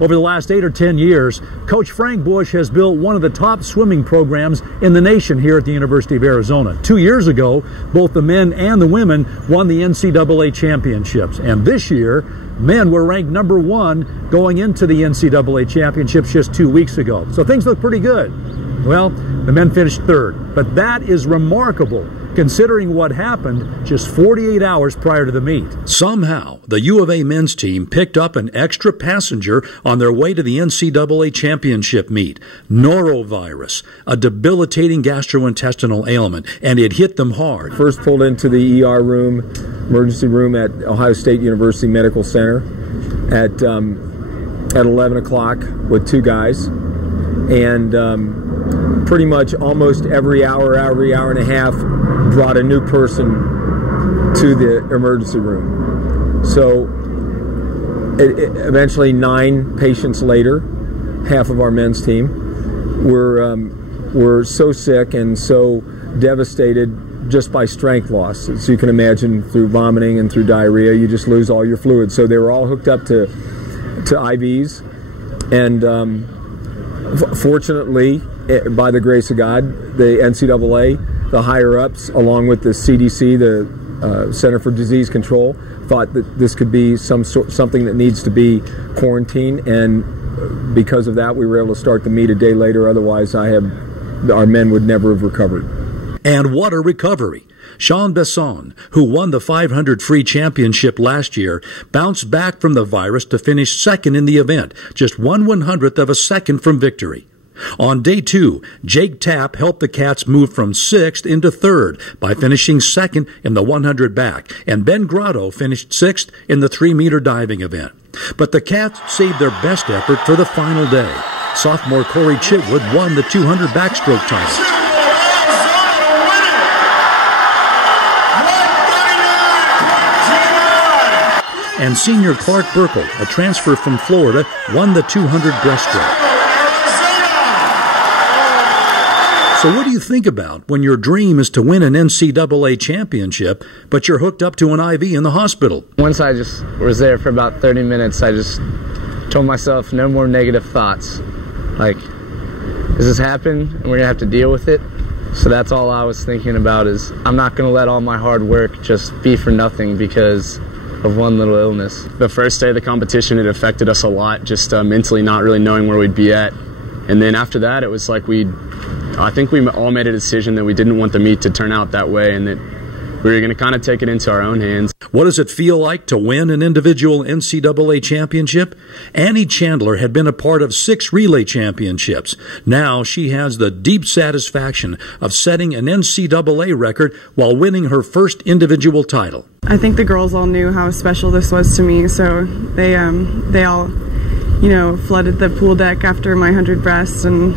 Over the last 8 or 10 years, Coach Frank Bush has built one of the top swimming programs in the nation here at the University of Arizona. 2 years ago, both the men and the women won the NCAA Championships. And this year, men were ranked number 1 going into the NCAA Championships just 2 weeks ago. So things look pretty good. Well, the men finished 3rd. But that is remarkable, considering what happened just 48 hours prior to the meet. Somehow, the U of A men's team picked up an extra passenger on their way to the NCAA Championship meet. Norovirus, a debilitating gastrointestinal ailment, and it hit them hard. First pulled into the ER room, emergency room at Ohio State University Medical Center at 11 o'clock with 2 guys. And pretty much almost every hour and a half, brought a new person to the emergency room. So eventually 9 patients later, half of our men's team were so sick and so devastated just by strength loss. As you can imagine, through vomiting and through diarrhea, you just lose all your fluids. So they were all hooked up to IVs, and fortunately, by the grace of God, the NCAA, the higher-ups, along with the CDC, the Center for Disease Control, thought that this could be something that needs to be quarantined, and because of that, we were able to start the meet a day later. Otherwise, our men would never have recovered. And what a recovery. Sean Besson, who won the 500 free championship last year, bounced back from the virus to finish 2nd in the event, just 1/100th of a second from victory. On day 2, Jake Tapp helped the Cats move from 6th into 3rd by finishing 2nd in the 100 back, and Ben Grotto finished 6th in the 3-meter diving event. But the Cats saved their best effort for the final day. Sophomore Corey Chitwood won the 200 backstroke title. And senior Clark Burkle, a transfer from Florida, won the 200 breaststroke. So what do you think about when your dream is to win an NCAA championship, but you're hooked up to an IV in the hospital? Once I just was there for about 30 minutes, I just told myself no more negative thoughts. Like, does this happen and we're going to have to deal with it? So that's all I was thinking about, is I'm not going to let all my hard work just be for nothing because of one little illness. The first day of the competition, it affected us a lot, just mentally not really knowing where we'd be at. And then after that, it was like I think we all made a decision that we didn't want the meet to turn out that way, and that we were going to kind of take it into our own hands. What does it feel like to win an individual NCAA championship? Annie Chandler had been a part of 6 relay championships. Now she has the deep satisfaction of setting an NCAA record while winning her first individual title. I think the girls all knew how special this was to me, so they all, flooded the pool deck after my 100 breasts and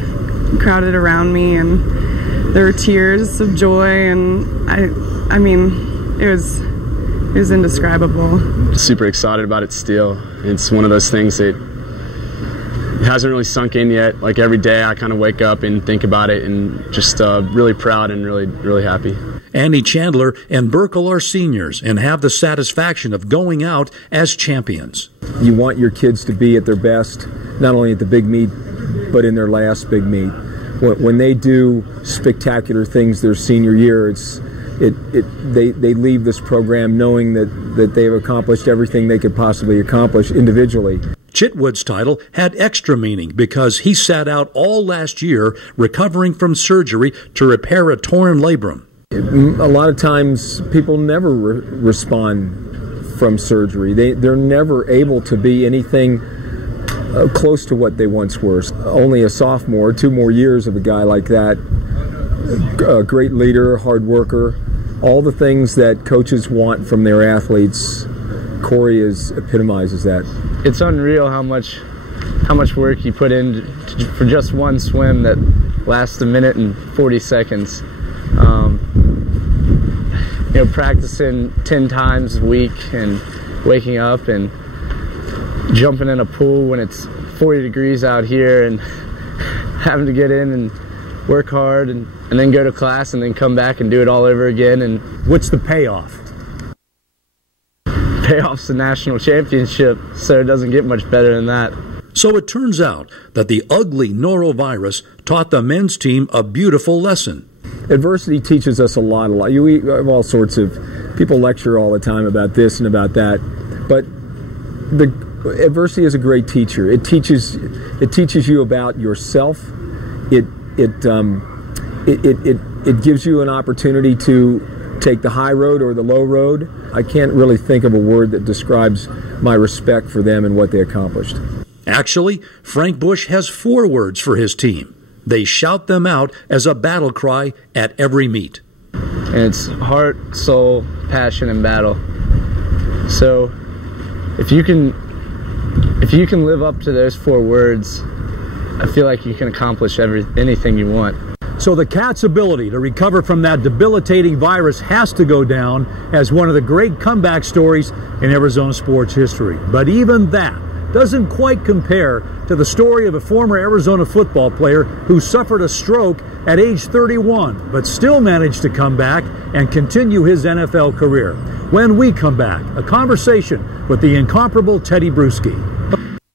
crowded around me, and there were tears of joy, and I mean, it was indescribable. Super excited about it still. It's one of those things that hasn't really sunk in yet. Like, every day I kind of wake up and think about it, and just really proud and really happy. Annie Chandler and Burkle are seniors and have the satisfaction of going out as champions. You want your kids to be at their best, not only at the big meet, but in their last big meet. When they do spectacular things their senior year, they leave this program knowing that they have accomplished everything they could possibly accomplish individually. Chitwood's title had extra meaning because he sat out all last year recovering from surgery to repair a torn labrum. A lot of times people never respond from surgery. They're never able to be anything close to what they once were. Only a sophomore, 2 more years of a guy like that, a great leader, hard worker, all the things that coaches want from their athletes. Corey epitomizes that. It's unreal how much work you put in for just one swim that lasts 1 minute and 40 seconds. Practicing 10 times a week and waking up and jumping in a pool when it's 40 degrees out here and having to get in and work hard and then go to class and then come back and do it all over again. And what's the payoff? Payoff's the national championship, so it doesn't get much better than that. So it turns out that the ugly norovirus taught the men's team a beautiful lesson. Adversity teaches us a lot. We have all sorts of people lecture all the time about this and about that, but adversity is a great teacher. It teaches you about yourself. It gives you an opportunity to take the high road or the low road. I can't really think of a word that describes my respect for them and what they accomplished. Actually, Frank Bush has 4 words for his team. They shout them out as a battle cry at every meet. And it's heart, soul, passion, and battle. So if you can live up to those 4 words, I feel like you can accomplish anything you want. So the Cats' ability to recover from that debilitating virus has to go down as one of the great comeback stories in Arizona sports history. But even that doesn't quite compare to the story of a former Arizona football player who suffered a stroke at age 31, but still managed to come back and continue his NFL career. When we come back, a conversation with the incomparable Teddy Bruschi.